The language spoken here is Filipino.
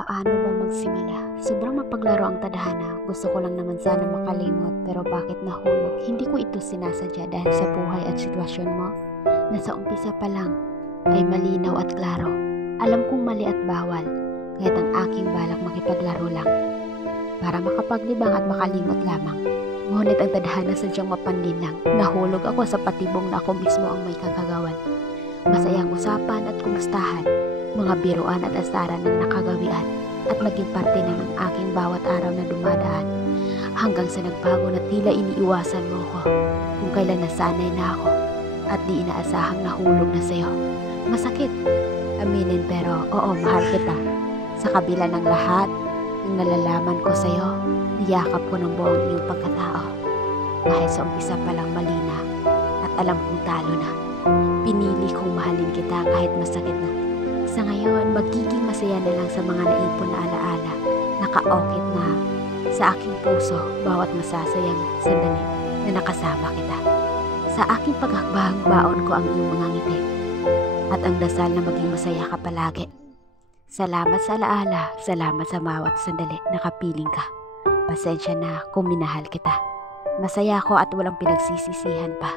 Paano ba magsimula? Sobrang mapaglaro ang tadhana. Gusto ko lang naman sana makalimot, pero bakit nahulog? Hindi ko ito sinasadya dahil sa buhay at sitwasyon mo. Nasa umpisa pa lang ay malinaw at klaro. Alam kong mali at bawal, kaya't ang aking balak makipaglaro lang para makapaglibang at makalimot lamang. Ngunit ang tadhana sadyang mapanlin lang. Nahulog ako sa patibong na ako mismo ang may kagagawan. Masayang usapan at kumustahan, mga biruan at asaran ng nakagawian, at naging parte na ng aking bawat araw na dumadaan. Hanggang sa nagbago na tila iniiwasan mo ko kung kailan nasanay na ako at di inaasahang nahulog na sa'yo. Masakit aminin, pero oo, mahal kita. Sa kabila ng lahat ng nalalaman ko sa'yo, niyakap ko ng buong iyong pagkatao. Kahit sa umpisa pa lang mali na at alam kong talo na, pinili kong mahalin kita kahit masakit na. Sa ngayon, magiging masaya na lang sa mga naipon na alaala. Naka-okit na sa aking puso bawat masasayang sandali na nakasama kita. Sa aking paghakbang, baon ko ang iyong mga ngiti at ang dasal na maging masaya ka palagi. Salamat sa alaala, salamat sa bawat sandali na kapiling ka. Pasensya na kung minahal kita. Masaya ako at walang pinagsisisihan pa.